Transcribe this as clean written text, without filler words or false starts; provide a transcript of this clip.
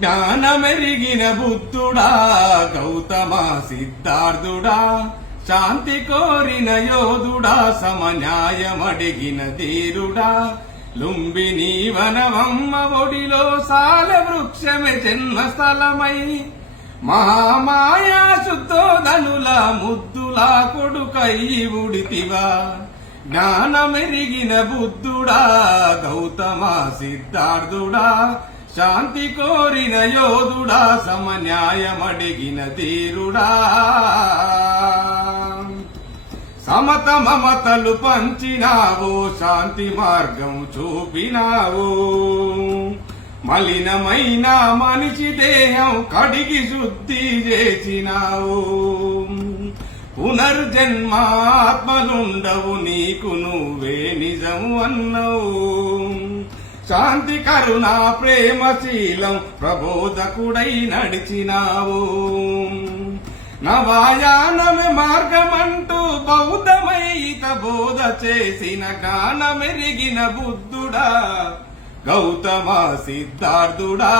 జ్ఞానమెరిగిన బుద్ధుడా గౌతమ సిద్ధార్థుడా, శాంతి కోరిన యోధుడా, సమన్యాయమడిగిన ధీరుడా, లుంబిని వనవమ్మ ఒడిలో సాల వృక్షమే జన్మస్థలమై, మహామాయా శుద్ధోధనుల ముద్దుల కొడుకై ఉడితివా. జ్ఞానమెరిగిన బుద్ధుడా గౌతమ సిద్ధార్థుడా, శాంతి కోరిన యోధుడా, సమన్యాయమడిగిన ధీరుడా, సమత మమతలు పంచినావో, శాంతి మార్గం చూపినావో, మలినమైన మనిషి దేహం కడిగి శుద్ధి చేసినావు, పునర్జన్మాత్మలుండవు నీకు నువ్వే నిజము అన్నవు, శాంతి కరుణ ప్రేమశీలం ప్రబోధకుడై నడిచినావు, నవాయానమే మార్గమంటూ బౌద్ధమైత బోధ చేసిన జ్ఞానమెరిగిన బుద్ధుడా గౌతమ సిద్ధార్థుడా.